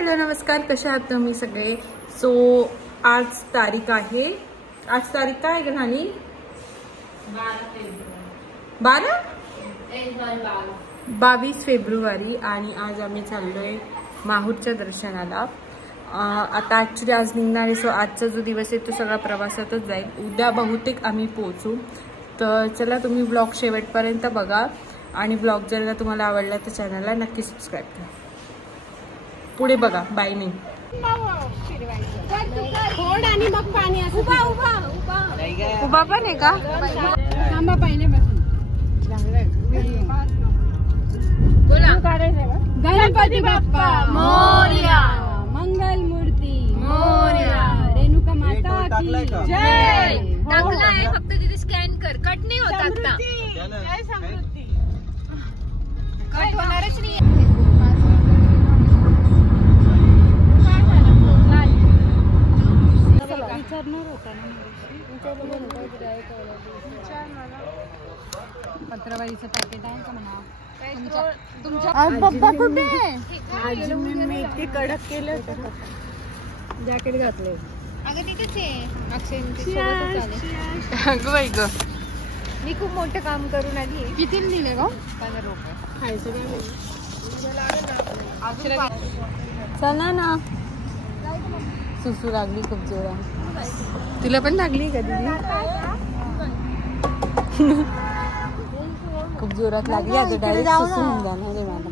Hello नमस्कार, कशा आहात तुम्ही सगळे. सो आज तारीख आहे, आज तारीख काय आहे राणी? 22 फेब्रुवारी. आणि आज आम्ही चाललोय माहूरच्या दर्शनाला. आता ॲक्च्युली आज निघणार आहे. सो आजचा जो दिवस आहे तो सगळा प्रवासातच जाईल. उद्या बहुतेक आम्ही पोहोचू. तर चला तुम्ही ब्लॉग शेवटपर्यंत बघा आणि ब्लॉग जर का तुम्हाला आवडला तर चॅनलला नक्की सबस्क्राईब करा. पुढे बघा. बाय. नाही उभा पण आहे का? गणपती बाप्पा मोरया, मंगल मूर्ती मोरया, रेणुका माता की जय. टाकला आहे, फक्त तिथे स्कॅन कर. कट नाही होत आता. जय समृद्धी. कट होणारच नाही. पत्रवाळीचं पॅकेट आहे का म्हणा तुमच्या पप्पा कुठे? आजी मी ते कडक केलं, जॅकेट घातले. अगं तिथेच आहे अक्षय अगं बाई ग, मी खूप मोठं काम करून आली. किती दिले ग? 15 रुपये. खायचं चला ना. सुसू लागली खूप जोरात. तिला पण लागली का दीदी? खूप जोरात लागली. आता डायरेक्ट सुसू होऊन जाणार आहे मला.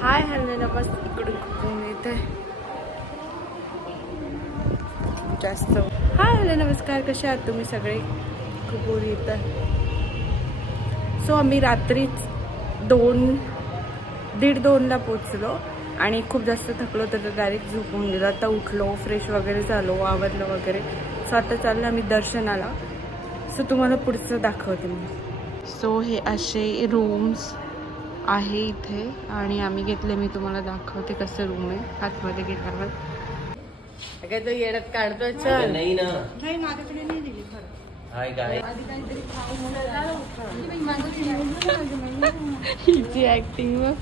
हाय हॅलो नमस्ते. इकडून कुठून येत आहे जास्त. हाय हॅलो नमस्कार, कसे आहात तुम्ही सगळे? खूप बोर येत आहे. सो आम्ही रात्रीच 1:30-2ला पोचलो आणि खूप जास्त थकलो तर डायरेक्ट झोपून गेलो. आता उठलो, फ्रेश वगैरे झालो, आवरलं वगैरे. सो आता चाललो आम्ही दर्शनाला. सो तुम्हाला पुढचं दाखवते मी. सो हे असे रूम्स आहे इथे आणि आम्ही घेतले. मी तुम्हाला दाखवते कसं रूम आहे आतमध्ये गेल्यावर. काय तो येड्यात काढतोय. चल नाही ना, नाही माझ्याकडे नाही दिली खरं. हाय काय हिची ऍक्टिंग मग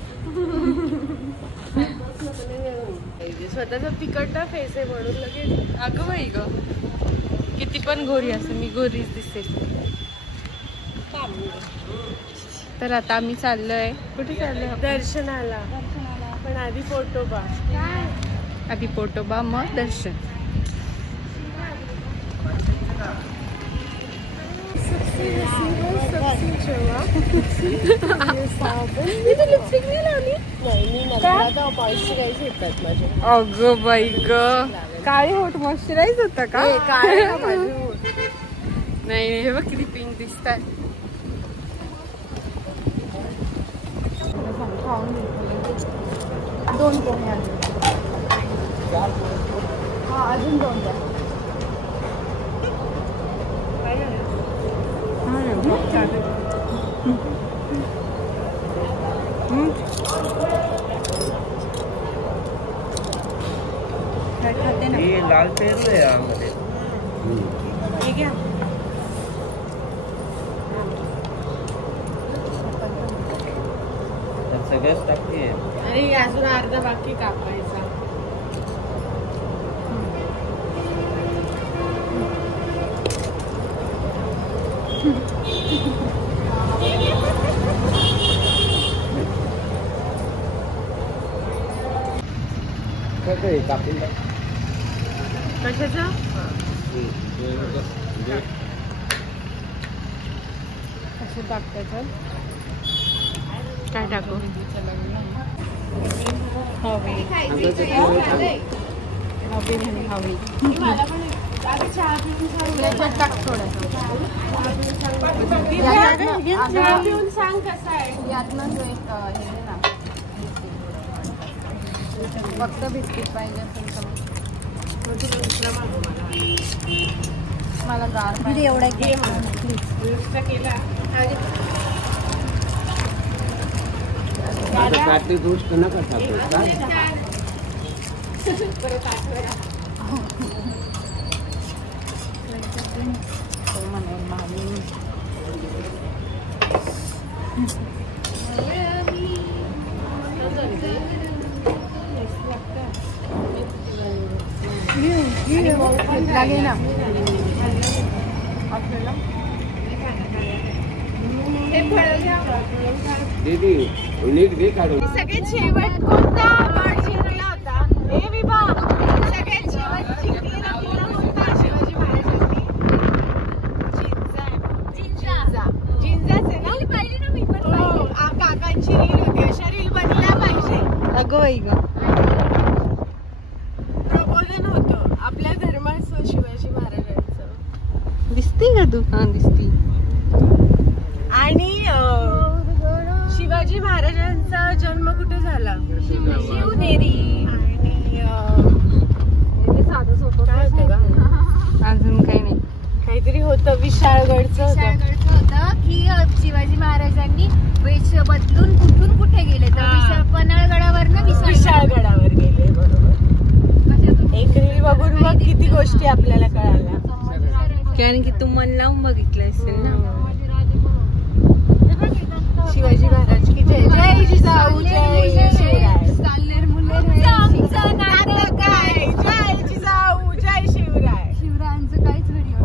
स्वतःचा तिकटचा फेस आहे म्हणून लगेच. अगं बाई ग, किती पण गोरी असं मी गोरीच दिसते. तर आता आम्ही चाललोय. कुठे चाललोय? दर्शनाला. पण आधी पोटोबा. आधी पोटोबा मग दर्शन. अगं बाई ग, काळे होट मॉइश्चराइज होता का? नाही हे बघ किती पिंक दिसतात. दोन पोहे अजून 2 द्या. काय खाते ना? हे लाल पेरू आहे यामध्ये. हे घ्या. सगळंच टाकते. आणि अजून अर्धा बाकी कापायचा. कशाचा? कसं टाकतात? काय टाकू? हवी हवी. टाक थोडंसं. सांग कसं आहे. फक्त बिस्किट पाहिजे असेल तर मला गार एवढा घे गोष्ट नका लागे ना दीदी नीट घे काढून. सगळ्यात शेवट कोणता गड जिंकला होता हे विभाग सगळ्यात शेवट जिंकलेला किल्ला कोणता शिवाजी महाराजांनी जिंजाच आहे ना पाहिली ना मी पण काकांची रील होती अशा रील बनल्या पाहिजे अगं बाई ग प्रबोधन होतं आपल्या धर्माचं शिवाजी महाराजांचं दिसते का तू हा दिसती आणि शिवाजी महाराजांचा जन्म कुठे झाला शिवनेरी आणि साधं सोपं काय होतं का अजून काही नाही काहीतरी होतं विशाळगडचं होतं की शिवाजी महाराजांनी वेश बदलून कुठून कुठे गेले तर पन्हाळगडावर ना विशाळगडावर गेले बरोबर एक रील बघून मग किती गोष्टी आपल्याला कळाल्या कारण की तू मन लावून बघितलं असेल ना शिवाजी महाराज की जय जय जिजाऊ जय शिवराय जय जिजाऊ जय शिवराय शिवरायांचं काहीच व्हिडिओ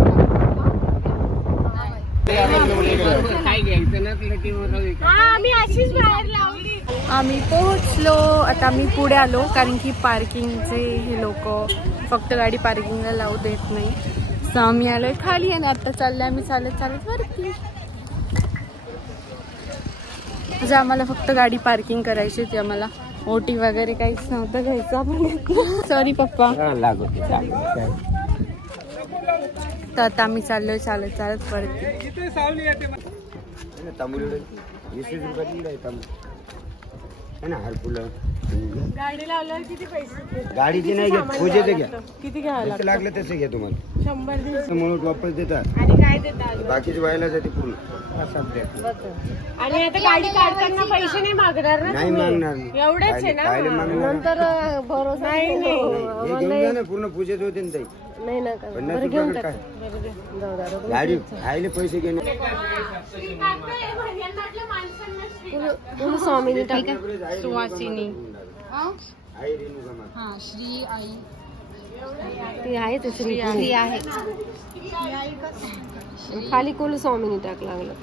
आम्ही अशीच बाहेर लावली आम्ही पोहोचलो आता मी पुढे आलो कारण की पार्किंगचे हे लोक फक्त गाडी पार्किंगला लावू देत नाही सो आम्ही आलोय खाली आणि आता चाललोय आम्ही चालत चालत वरती म्हणजे आम्हाला फक्त गाडी पार्किंग करायची होती आम्हाला ओटी वगैरे काहीच नव्हतं घ्यायचं आपण सॉरी पप्पा तर आता आम्ही चाललोय चालत चालत वरती गाडी लावल्यावर किती पैसे गाडीचे नाही घेत पूजेचे घ्या किती घ्यावं लागलं तसे घ्या तुम्हाला 100 म्हणून वापस देतात आणि काय देतात बाकीचे व्हायला जाते पूर्ण आणि आता गाडी काढताना पैसे नाही मागणार ना नाही मागणार एवढेच आहे ना नंतर भरोसा नाही पूर्ण पूजेच होते ना ताई नाही ना 50 रुपये काय गाडी खायला पैसे घेणे स्वामीनी सुवासिनी आई रेणुका माता श्री आई ती आहे ते श्री आहे खाली कुल स्वामीनी टाक लागलं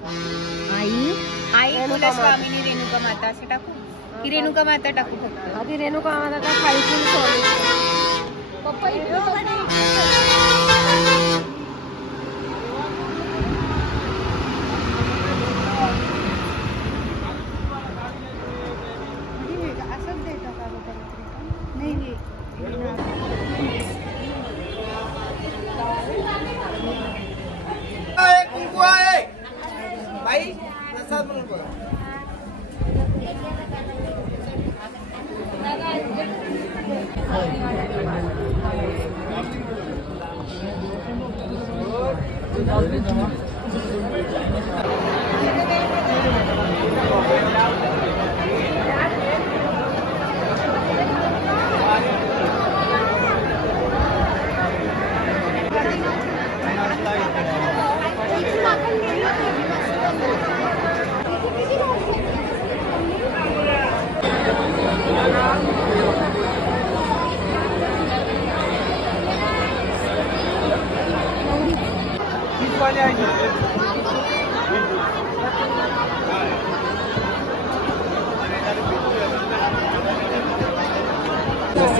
आई आई स्वामीनी रेणुका माता असं टाकू की रेणुका माता टाकू फक्त आधी रेणुका माता का खाली कुल स्वामी पप्पा असंच देतो का नाही कुंकू आहे बाई प्रसाद म्हणून बघा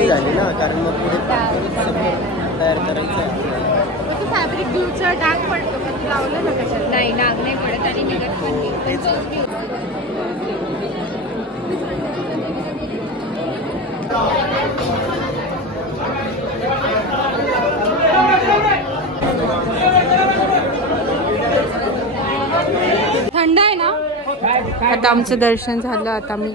झाली ना कारण मग पुढे तयार करायचं फॅब्रिक ग्लूचा डाग पडतो का तू लावलं ना कशाला नाही डाग नाही पडत आणि निघत पण नाही. थंड आहे ना आता आमचं दर्शन झालं आता मी